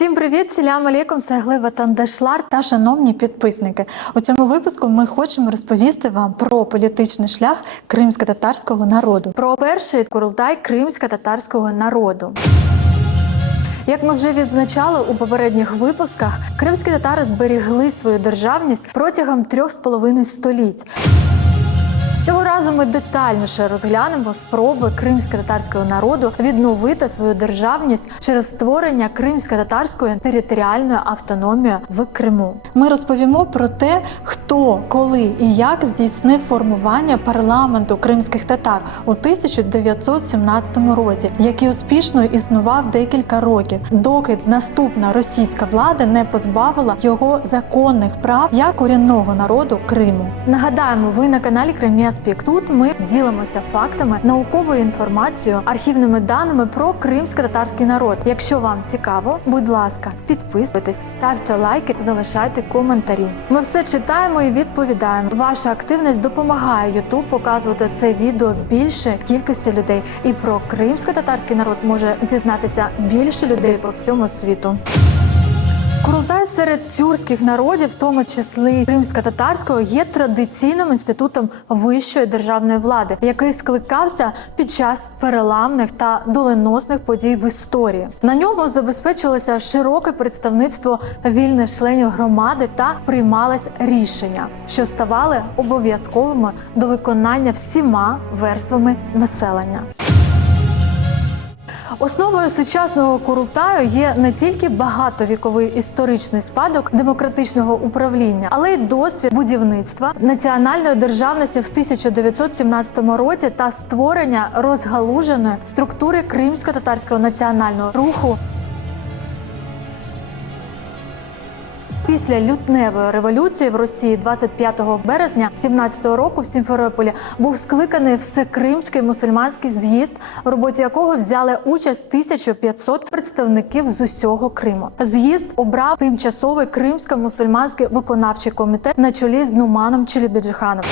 Всім привіт, сілям алейкум, Саглива Тандашлар та шановні підписники. У цьому випуску ми хочемо розповісти вам про політичний шлях кримсько-татарського народу, про перший курултай кримсько-татарського народу. Як ми вже відзначали у попередніх випусках, кримські татари зберігли свою державність протягом трьох з половиною століть. Цього разу ми детальніше розглянемо спроби кримсько-татарського народу відновити свою державність через створення кримсько-татарської територіальної автономії в Криму. Ми розповімо про те, хто, коли і як здійснив формування парламенту кримських татар у 1917 році, який успішно існував декілька років, доки наступна російська влада не позбавила його законних прав як корінного народу Криму. Нагадаємо, ви на каналі Кримі Аспект. Тут ми ділимося фактами, науковою інформацією, архівними даними про кримсько-татарський народ. Якщо вам цікаво, будь ласка, підписуйтесь, ставте лайки, залишайте коментарі. Ми все читаємо і відповідаємо. Ваша активність допомагає YouTube показувати це відео більше кількості людей. І про кримсько-татарський народ може дізнатися більше людей по всьому світу. Курултай серед тюркських народів, в тому числі кримсько-татарського, є традиційним інститутом вищої державної влади, який скликався під час переламних та доленосних подій в історії. На ньому забезпечилося широке представництво вільних членів громади та приймались рішення, що ставали обов'язковими до виконання всіма верствами населення. Основою сучасного Курултаю є не тільки багатовіковий історичний спадок демократичного управління, але й досвід будівництва національної державності в 1917 році та створення розгалуженої структури кримсько-татарського національного руху. Після лютневої революції в Росії 25 березня 17 року в Сімферополі був скликаний всекримський мусульманський з'їзд, в роботі якого взяли участь 1500 представників з усього Криму. З'їзд обрав тимчасовий кримсько-мусульманський виконавчий комітет на чолі з Нуманом Челібіджиханом.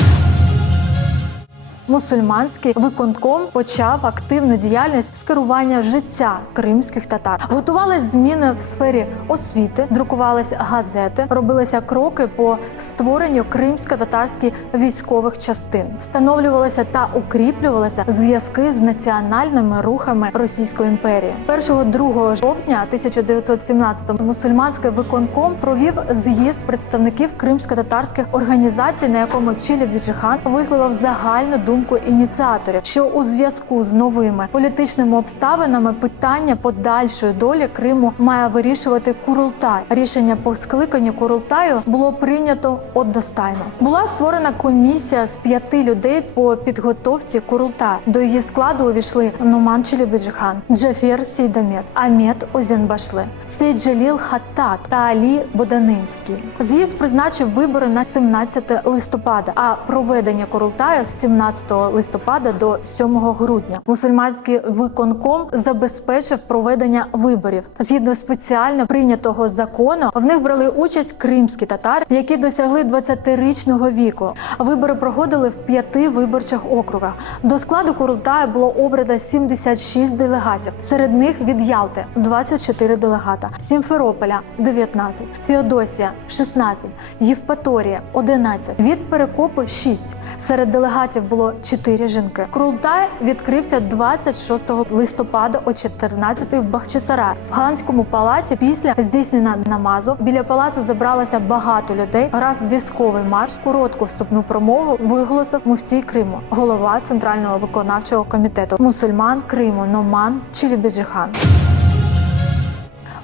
Мусульманський виконком почав активну діяльність з керування життя кримських татар. Готувались зміни в сфері освіти, друкувались газети, робилися кроки по створенню кримсько-татарських військових частин, встановлювалися та укріплювалися зв'язки з національними рухами Російської імперії. 1-2 жовтня 1917 мусульманський виконком провів з'їзд представників кримсько-татарських організацій, на якому Чілі Біджихан висловив загальну думку думку ініціаторів, що у зв'язку з новими політичними обставинами питання подальшої долі Криму має вирішувати Курултай. Рішення по скликанню Курултаю було прийнято одностайно. Була створена комісія з п'яти людей по підготовці Курултаю. До її складу увійшли Нуман Челібіджихан, Джафер Сейдамет, Амет Озянбашле, Сейджаліл Хаттат та Алі Боданинський. З'їзд призначив вибори на 17 листопада, а проведення Курултаю з 17 листопада до 7 грудня. Мусульманський виконком забезпечив проведення виборів згідно спеціально прийнятого закону. В них брали участь кримські татари, які досягли 20-річного віку. Вибори проходили в п'яти виборчих округах. До складу Курултаю було обрано 76 делегатів. Серед них від Ялти 24 делегата, Сімферополя 19, Феодосія 16, Євпаторія 11, від Перекопу 6. Серед делегатів було 4 жінки. Курултай відкрився 26 листопада о 14 в Бахчисара в Ганському палаці. Після здійснення намазу біля палацу зібралося багато людей. Грав військовий марш. Коротку вступну промову виголосив муфтій Криму, голова центрального виконавчого комітету мусульман Криму Номан Чілібіджихан.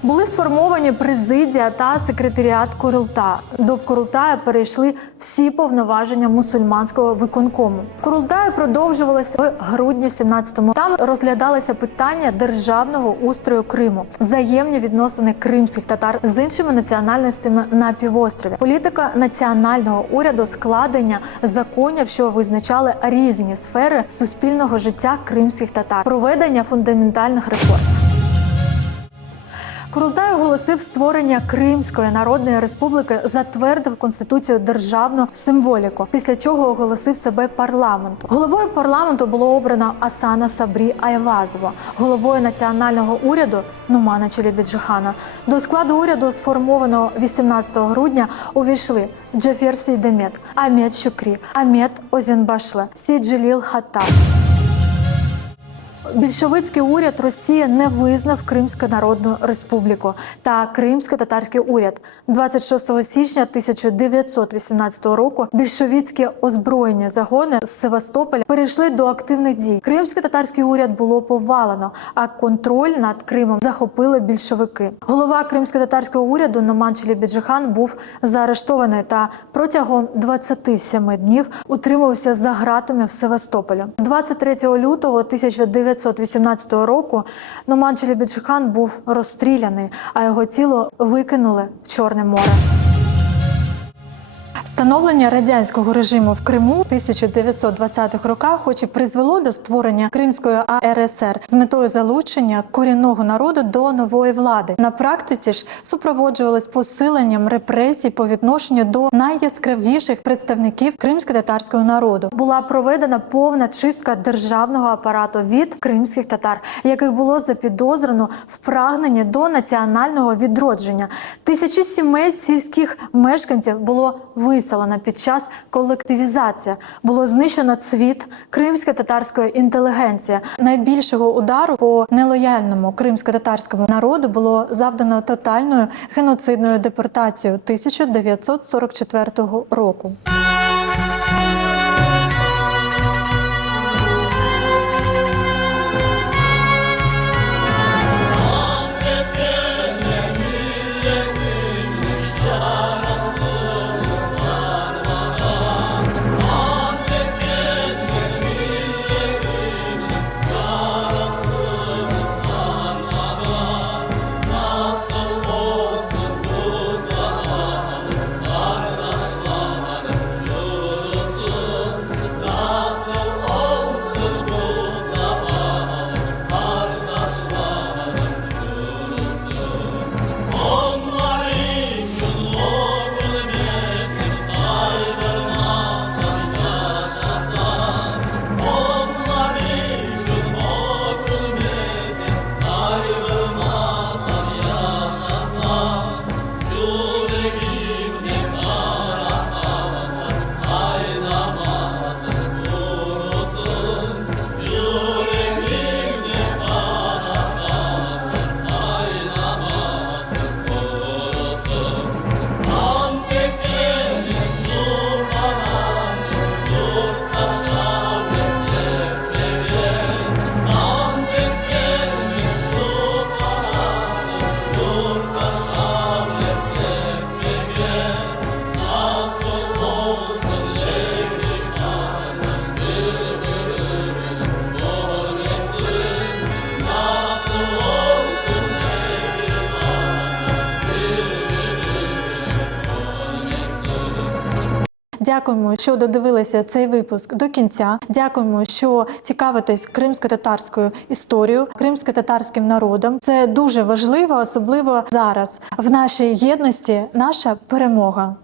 Були сформовані президія та секретаріат Курулта. До Курултая перейшли всі повноваження мусульманського виконкому. Курултаю продовжувалося в грудні 17-му. Там розглядалися питання державного устрою Криму, взаємні відносини кримських татар з іншими національностями на півострові, політика національного уряду, складення законів, що визначали різні сфери суспільного життя кримських татар, проведення фундаментальних реформ. Курултай оголосив створення Кримської Народної Республіки, затвердив конституцію державну символіку, після чого оголосив себе парламентом. Головою парламенту було обрано Асана Сабрі Айвазова, головою національного уряду Нумана Челебіджихана. До складу уряду, сформованого 18 грудня, увійшли Джафер Сейдемет, Амет Шукрі, Амет Озінбашле, Сіджиліл Хаттаб. Більшовицький уряд Росії не визнав Кримську Народну Республіку та Кримсько-татарський уряд 26 січня 1918 року. Більшовицькі озброєні загони з Севастополя перейшли до активних дій. Кримсько-татарський уряд було повалено, а контроль над Кримом захопили більшовики. Голова кримсько-татарського уряду Номан Челебіджихан був заарештований та протягом 27 днів утримувався за ґратами в Севастополі. 23 лютого 1918 року Номан Біджихан був розстріляний, а його тіло викинули в Чорне море. Встановлення радянського режиму в Криму в 1920-х роках, хоч і призвело до створення Кримської АРСР з метою залучення корінного народу до нової влади. На практиці ж супроводжувалось посиленням репресій по відношенню до найяскравіших представників кримсько-татарського народу. Була проведена повна чистка державного апарату від кримських татар, яких було запідозрено в прагненні до національного відродження. Тисячі сімей сільських мешканців було виселено під час колективізації. Було знищено цвіт кримсько-татарської інтелігенції. Найбільшого удару по нелояльному кримсько-татарському народу було завдано тотальною геноцидною депортацією 1944 року. Дякуємо, що додивилися цей випуск до кінця. Дякуємо, що цікавитесь кримсько-татарською історією, кримсько-татарським народом. Це дуже важливо, особливо зараз. В нашій єдності наша перемога.